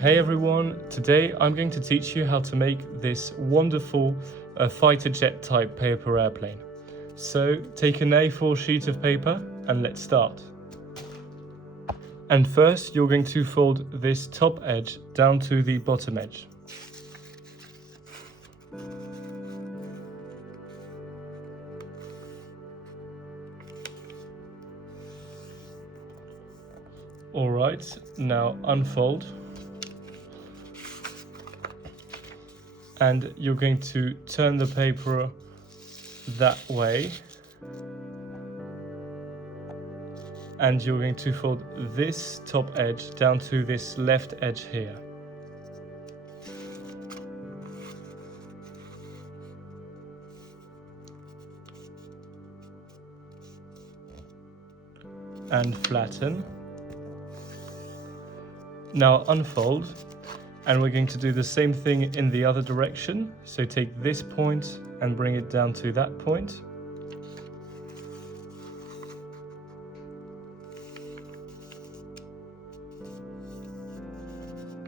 Hey everyone, today I'm going to teach you how to make this wonderful fighter jet type paper airplane. So take an A4 sheet of paper and let's start. And first you're going to fold this top edge down to the bottom edge. Alright, now unfold. And you're going to turn the paper that way. And you're going to fold this top edge down to this left edge here. And flatten. Now unfold. And we're going to do the same thing in the other direction. So take this point and bring it down to that point.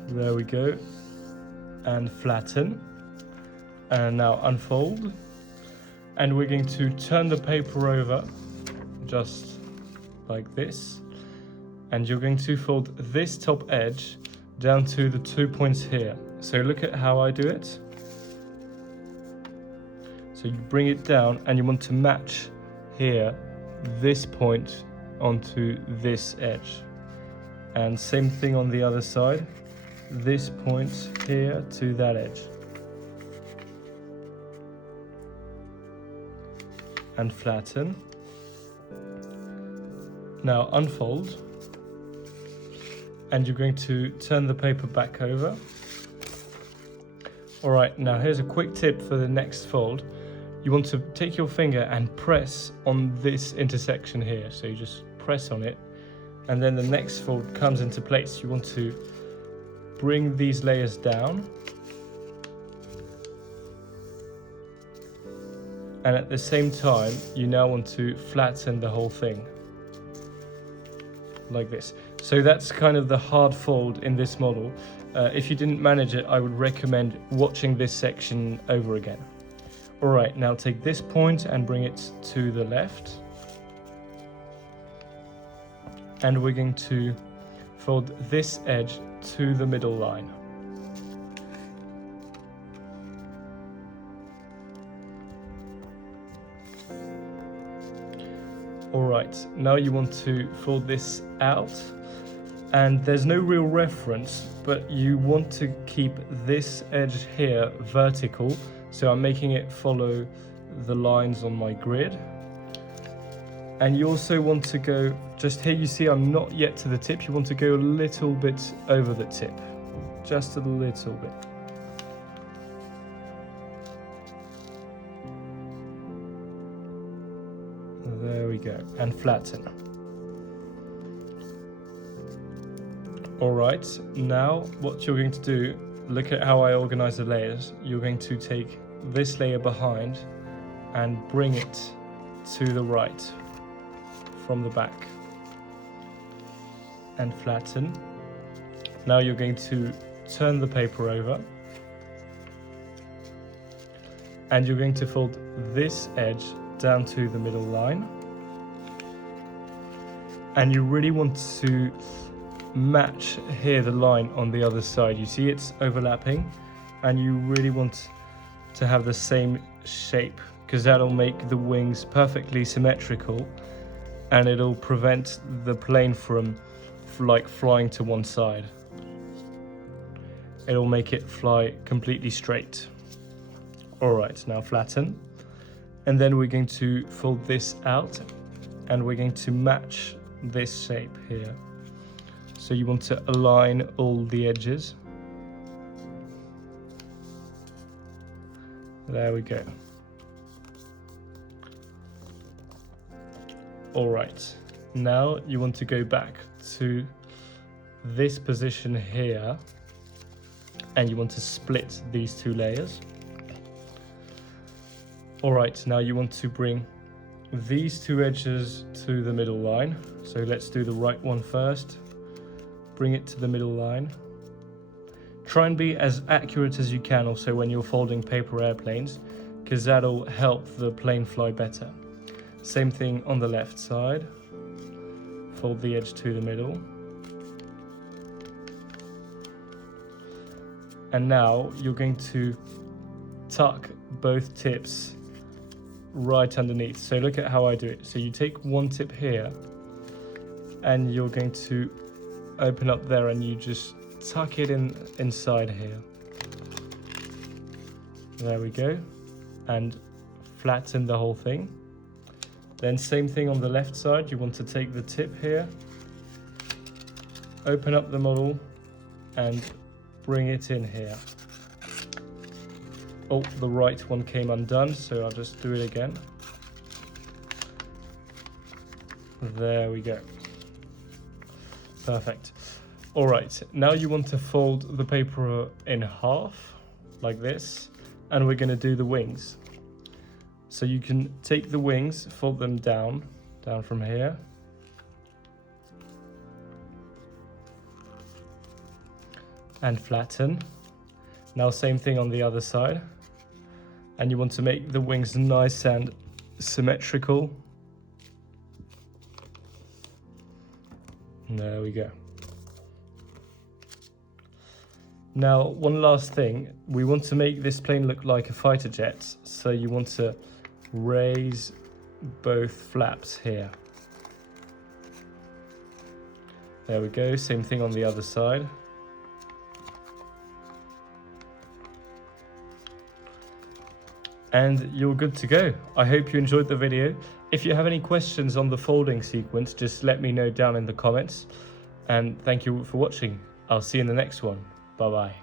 There we go. And flatten. And now unfold. And we're going to turn the paper over just like this. And you're going to fold this top edge down to the 2 points here. So look at how I do it. So you bring it down and you want to match here this point onto this edge. And same thing on the other side. This point here to that edge. And flatten. Now unfold. And you're going to turn the paper back over. All right, now here's a quick tip for the next fold. You want to take your finger and press on this intersection here. So you just press on it, and then the next fold comes into place. You want to bring these layers down. And at the same time, you now want to flatten the whole thing. Like this. So that's kind of the hard fold in this model. If you didn't manage it, I would recommend watching this section over again. All right, now take this point and bring it to the left. And we're going to fold this edge to the middle line. All right, now you want to fold this out. And there's no real reference, but you want to keep this edge here vertical. So I'm making it follow the lines on my grid. And you also want to go, just here you see I'm not yet to the tip. You want to go a little bit over the tip, just a little bit. There we go, and flatten. All right, now what you're going to do, look at how I organize the layers. You're going to take this layer behind and bring it to the right from the back and flatten. Now you're going to turn the paper over and you're going to fold this edge down to the middle line. And you really want to match here the line on the other side. You see it's overlapping, and you really want to have the same shape because that'll make the wings perfectly symmetrical and it'll prevent the plane from like flying to one side. It'll make it fly completely straight. All right, now flatten. And then we're going to fold this out and we're going to match this shape here. So you want to align all the edges. There we go. All right, now you want to go back to this position here and you want to split these two layers. All right, now you want to bring these two edges to the middle line. So let's do the right one first. Bring it to the middle line Try and be as accurate as you can also when you're folding paper airplanes, because that'll help the plane fly better. Same thing on the left side. Fold the edge to the middle. And now you're going to tuck both tips right underneath. So look at how I do it. So you take one tip here and you're going to open up there and you just tuck it in inside here. There we go. And flatten the whole thing. Then same thing on the left side. You want to take the tip here, open up the model and bring it in here. Oh, the right one came undone, so I'll just do it again. There we go. Perfect. All right, now you want to fold the paper in half, like this, and we're gonna do the wings. So you can take the wings, fold them down from here. And flatten. Now same thing on the other side. And you want to make the wings nice and symmetrical. There we go. Now, one last thing. We want to make this plane look like a fighter jet. So you want to raise both flaps here. There we go. Same thing on the other side. And you're good to go. I hope you enjoyed the video. If you have any questions on the folding sequence, just let me know down in the comments. And thank you for watching. I'll see you in the next one. Bye bye.